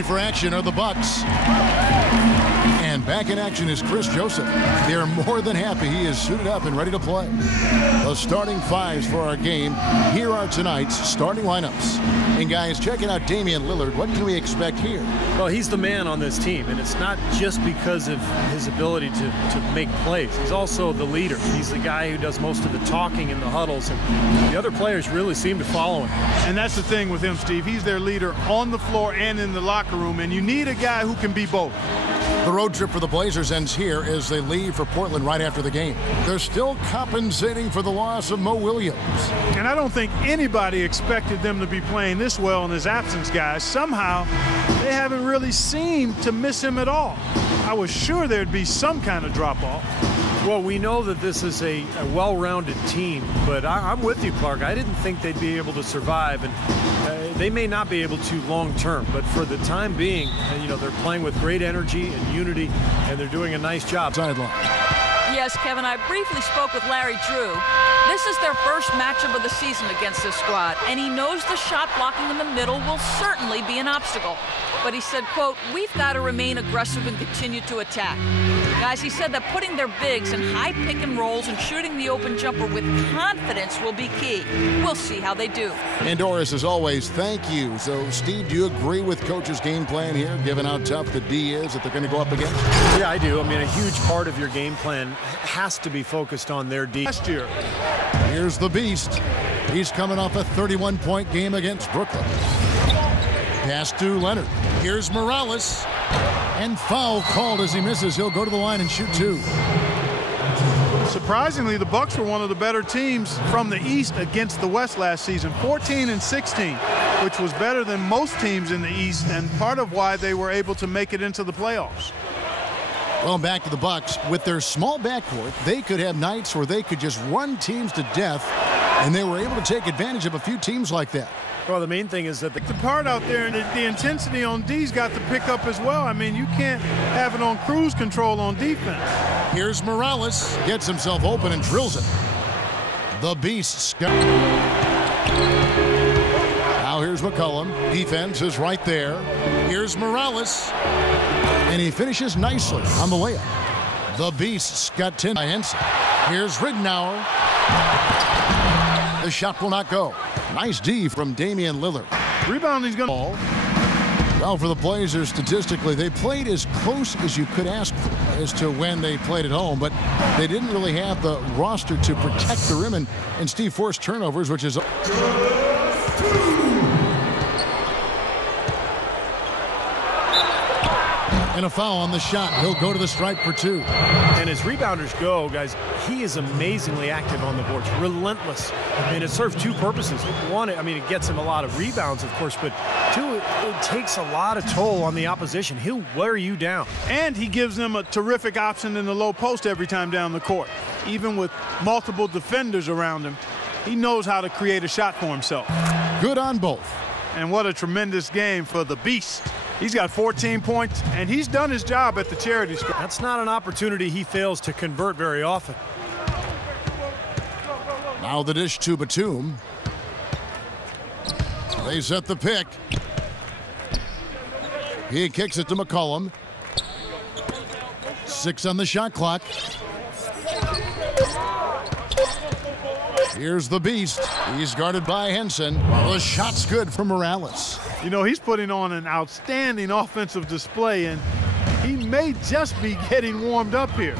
Ready for action are the Bucks. And back in action is Chris Joseph. They're more than happy he is suited up and ready to play. The starting fives for our game. Here are tonight's starting lineups. And guys, checking out Damian Lillard, what can we expect here? Well, he's the man on this team, and it's not just because of his ability to make plays. He's also the leader. He's the guy who does most of the talking in the huddles, and the other players really seem to follow him. And that's the thing with him, Steve. He's their leader on the floor and in the locker room, and you need a guy who can be both. The road trip for the Blazers ends here as they leave for Portland right after the game. They're still compensating for the loss of Mo Williams. And I don't think anybody expected them to be playing this well in his absence, guys. Somehow, they haven't really seemed to miss him at all. I was sure there'd be some kind of drop-off. Well, we know that this is a well-rounded team, but I'm with you, Clark. I didn't think they'd be able to survive, and they may not be able to long-term, but for the time being, they're playing with great energy and unity, and they're doing a nice job. Sideline. Yes, Kevin, I briefly spoke with Larry Drew. This is their first matchup of the season against this squad, and he knows the shot blocking in the middle will certainly be an obstacle. But he said, quote, "We've got to remain aggressive and continue to attack." Guys, he said that putting their bigs in high pick and rolls and shooting the open jumper with confidence will be key. We'll see how they do. And Doris, as always, thank you. So, Steve, do you agree with Coach's game plan here, given how tough the D is that they're going to go up against? Yeah, I do. I mean, a huge part of your game plan has to be focused on their D. Last year. Here's the Beast. He's coming off a 31-point game against Brooklyn. Pass to Leonard. Here's Morales. And foul called as he misses. He'll go to the line and shoot two. Surprisingly, the Bucks were one of the better teams from the East against the West last season, 14-16, which was better than most teams in the East, and part of why they were able to make it into the playoffs. Well, back to the Bucks. With their small backcourt, they could have nights where they could just run teams to death, and they were able to take advantage of a few teams like that. Well, the main thing is that the part out there and the intensity on D's got to pick up as well. I mean, you can't have it on cruise control on defense. Here's Morales. Gets himself open and drills it. The Beast. Now here's McCollum. Defense is right there. Here's Morales. And he finishes nicely on the layup. The Beast's got 10 by Henson. Here's Ridnour. The shot will not go. Nice D from Damian Lillard. Rebounding's going to... Well, for the Blazers, statistically, they played as close as you could ask for as to when they played at home, but they didn't really have the roster to protect the rim, and Steve forced turnovers, which is... And a foul on the shot. He'll go to the stripe for two. And as rebounders go, guys, he is amazingly active on the boards, relentless. And it serves two purposes. One, I mean, it gets him a lot of rebounds, of course, but two, it takes a lot of toll on the opposition. He'll wear you down. And he gives them a terrific option in the low post every time down the court. Even with multiple defenders around him, he knows how to create a shot for himself. Good on both. And what a tremendous game for the Beast. He's got 14 points, and he's done his job at the charity stripe. That's not an opportunity he fails to convert very often. Now the dish to Batum. They set the pick. He kicks it to McCollum. 6 on the shot clock. Here's the Beast. He's guarded by Henson. The shot's good for Morales. You know, he's putting on an outstanding offensive display, and he may just be getting warmed up here.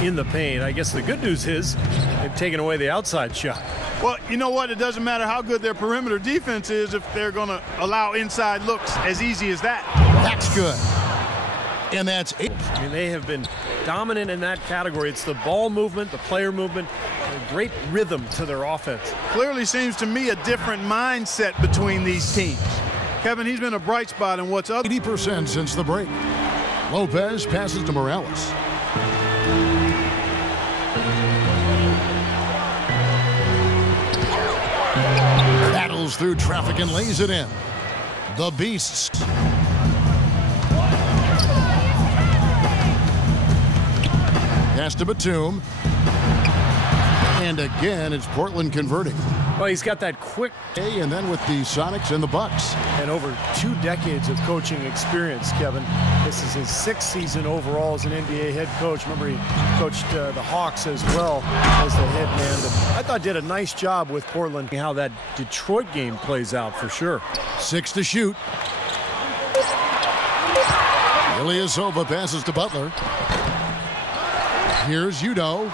In the paint. I guess the good news is they've taken away the outside shot. Well, you know what? It doesn't matter how good their perimeter defense is if they're going to allow inside looks as easy as that. That's good. And that's 8. I mean, they have been dominant in that category. It's the ball movement, the player movement, a great rhythm to their offense. Clearly seems to me a different mindset between these teams. Kevin, he's been a bright spot in what's up. 80% since the break. Lopez passes to Morales. Battles through traffic and lays it in. The Beasts. Pass to Batum. And again, it's Portland converting. Well, he's got that quick. And then with the Sonics and the Bucks. And over 2 decades of coaching experience, Kevin. This is his 6th season overall as an NBA head coach. Remember, he coached the Hawks as well as the head man. But I thought did a nice job with Portland. How that Detroit game plays out for sure. 6 to shoot. Ilyasova passes to Butler. Here's Udo.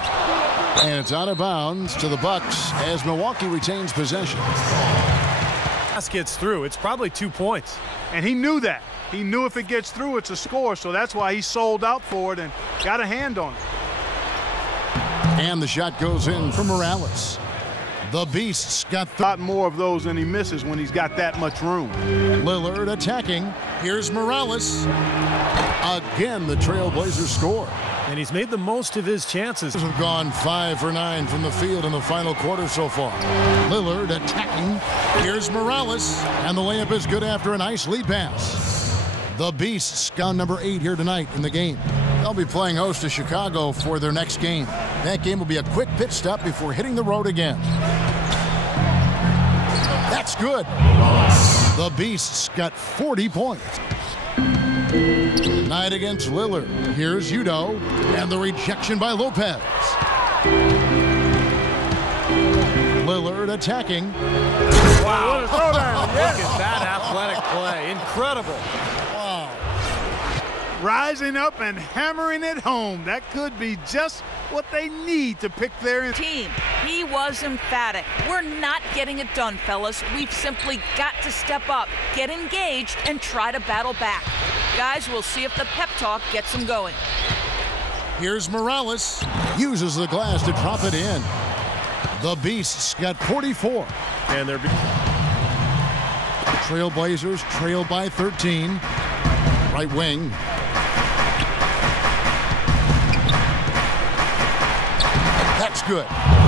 And it's out of bounds to the Bucks as Milwaukee retains possession. Pass gets through. It's probably 2 points. And he knew that. He knew if it gets through, it's a score. So that's why he sold out for it and got a hand on it. And the shot goes in for Morales. The Beasts got a lot more of those than he misses when he's got that much room. Lillard attacking. Here's Morales. Again, the Trailblazers score. And he's made the most of his chances. Have gone 5 for 9 from the field in the final quarter so far. Lillard attacking. Here's Morales. And the layup is good after a nice lead pass. The Beasts gone number 8 here tonight in the game. They'll be playing host to Chicago for their next game. That game will be a quick pit stop before hitting the road again. That's good. The Beasts got 40 points. Night against Lillard. Here's Udo. And the rejection by Lopez. Lillard attacking. Wow, what a throwdown. Look at that athletic play. Incredible. Wow. Rising up and hammering it home. That could be just what they need to pick their team. He was emphatic. We're not getting it done, fellas. We've simply got to step up, get engaged, and try to battle back. Guys, we'll see if the pep talk gets them going. Here's Morales. Uses the glass to drop it in. The Beasts got 44. And they're Trailblazers trail by 13. Right wing. That's good.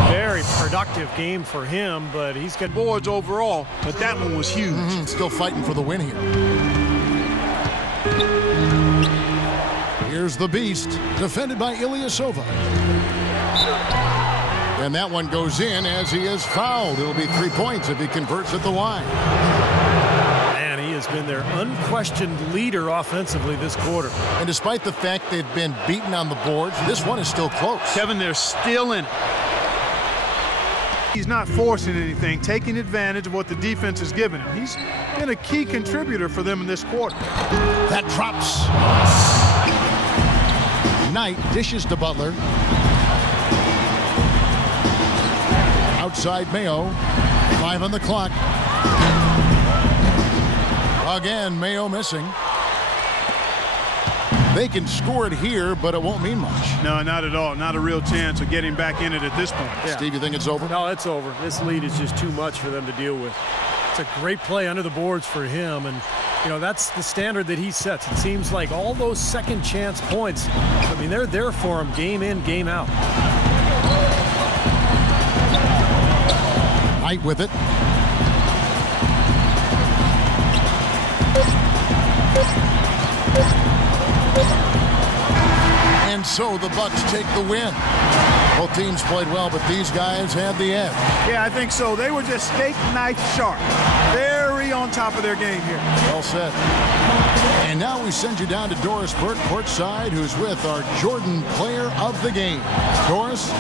Very productive game for him, but he's got boards overall, but that one was huge. Still fighting for the win here. Here's the Beast, defended by Ilyasova. And that one goes in as he is fouled. It'll be 3 points if he converts at the line. Man, he has been their unquestioned leader offensively this quarter. And despite the fact they've been beaten on the boards, this one is still close. Kevin, they're still in it. He's not forcing anything, taking advantage of what the defense has given him. He's been a key contributor for them in this quarter. That drops. Knight dishes to Butler. Outside Mayo. 5 on the clock. Again, Mayo missing. They can score it here, but it won't mean much. No, not at all. Not a real chance of getting back in it at this point. Yeah. Steve, you think it's over? No, it's over. This lead is just too much for them to deal with. It's a great play under the boards for him, and you know that's the standard that he sets. It seems like all those second chance points, I mean, they're there for him game in, game out. Knight with it. And so the Bucks take the win. Both teams played well, but these guys had the edge. Yeah, I think so. They were just steak knife sharp. Very on top of their game here. Well said. And now we send you down to Doris Burke courtside, who's with our Jordan player of the game. Doris?